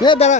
দাঁড়া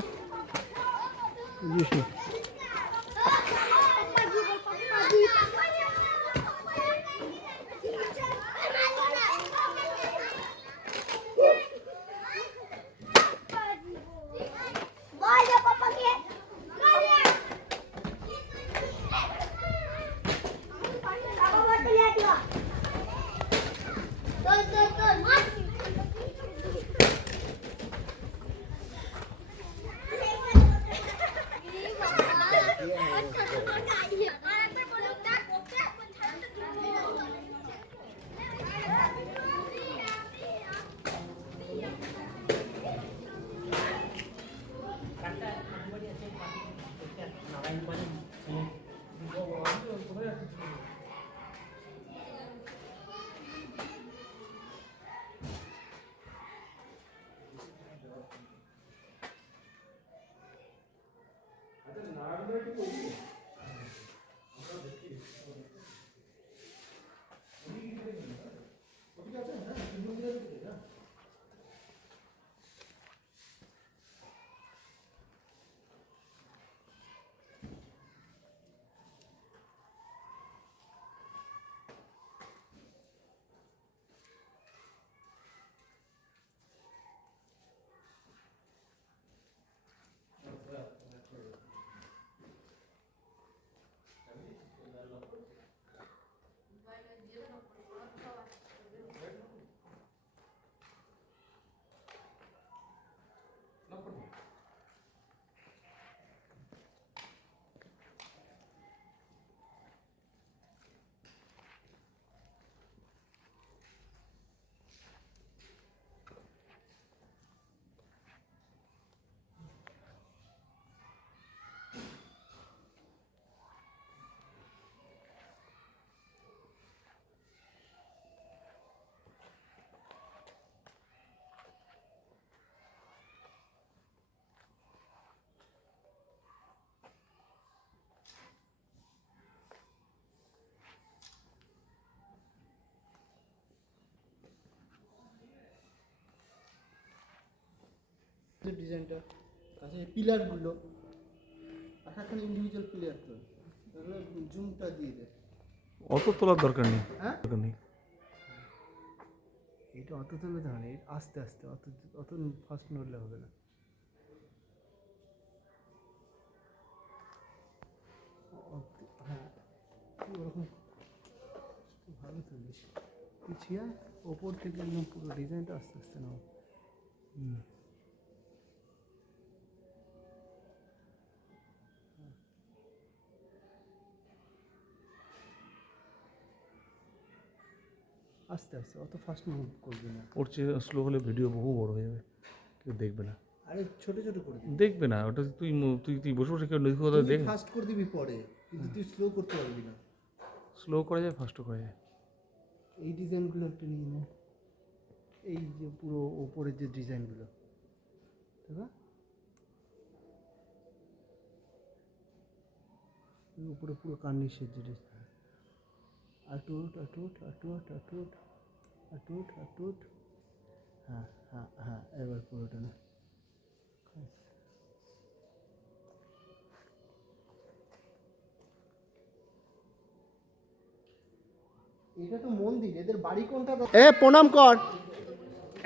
ডিজাইনটা আচ্ছা এই পিলারগুলো একটা ইন্ডিভিজুয়াল পিলার তো তাহলে জুমটা দিয়ে দে অত তোলার দরকার নেই হ্যাঁ দরকার নেই এটা অত তুলে দেওয়া নেই আস্তে আস্তে অত অত ফাস্ট নড়লে হবে না হ্যাঁ ওরকম ভালো তুলিস পিছিয়ে ওপর থেকে একদম পুরো ডিজাইনটা আস্তে আস্তে নাও আস্তে আস্তে অত ফাস্ট মুভ করবি না ওর চেয়ে স্লো হলে ভিডিও বহু বড় হয়ে যাবে কেউ দেখবে না আরে ছোট ছোট করে দিবি দেখবে না ওটা তুই তুই তুই বসে বসে কেউ নদী কথা দেখ ফাস্ট করে দিবি পরে কিন্তু তুই স্লো করতে পারবি না স্লো করা যায় ফাস্টও করা যায় এই ডিজাইনগুলো একটু নিয়ে নে এই যে পুরো ওপরের যে ডিজাইনগুলো ঠিক আছে উপরে পুরো কার্নিশের যে ডিজাইন আটুট আটুট আটুট আটুট আটুট আটুট হ্যাঁ হ্যাঁ হ্যাঁ এবার পুরোটা না এটা তো মন্দির এদের বাড়ি কোনটা এ প্রণাম কর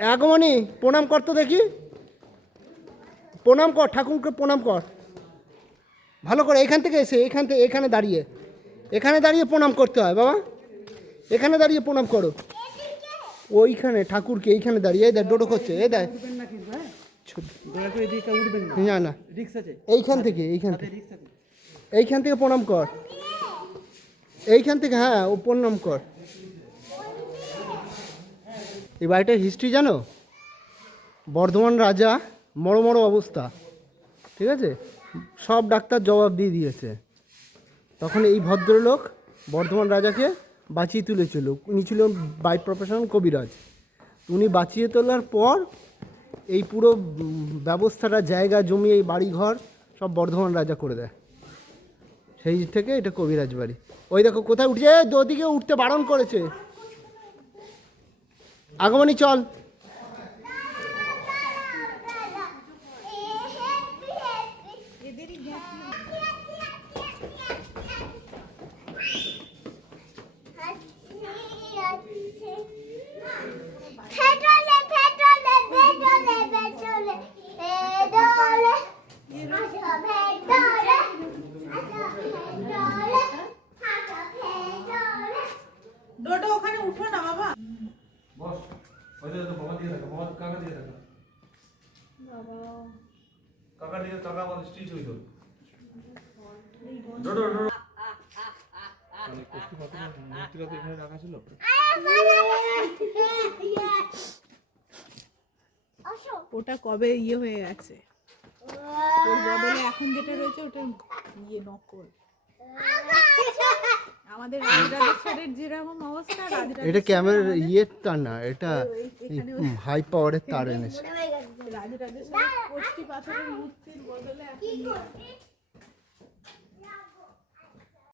আগমনী প্রণাম কর তো দেখি প্রণাম কর ঠাকুরকে প্রণাম কর ভালো করে এখান থেকে এসে এখানে দাঁড়িয়ে প্রণাম করতে হয় বাবা এখানে দাঁড়িয়ে প্রণাম করো ওইখানে ঠাকুরকে এইখানে দাঁড়িয়ে এই দেখ ডোডো করছে এই দেখ না না এইখান থেকে প্রণাম কর এইখান থেকে হ্যাঁ ও প্রণাম কর এই বাড়িটার হিস্ট্রি জানো বর্ধমান রাজা মরো অবস্থা ঠিক আছে সব ডাক্তার জবাব দিয়ে দিয়েছে তখন এই ভদ্রলোক বর্ধমান রাজাকে বাঁচিয়ে তুলেছিল উনি ছিল বাই প্রফেশন কবিরাজ উনি বাঁচিয়ে তোলার পর এই পুরো ব্যবস্থাটা জায়গা জমি এই বাড়িঘর সব বর্ধমান রাজা করে দেয় সেই থেকে এটা কবিরাজ বাড়ি ওই দেখো কোথায় উঠছে ওদিকে উঠতে বারণ করেছে আগমনী চল কাকা দিকে কাকা আমাদের স্টিচ হইতো মানে কষ্টি পাথরের মূর্তিটা তো এখানে রাখা ছিল। ওটা কবে হয়ে গেছে, ওর বদলে এখন যেটা রয়েছে ওটা নকল। আমাদের রাজরাজেশ্বরের যেরকম অবস্থা, এটা ক্যামেরার তার না, এটা হাই পাওয়ারের তার এনেছে। রাজরাজেশ্বরের কষ্টি পাথরের মূর্তির বদলে এখন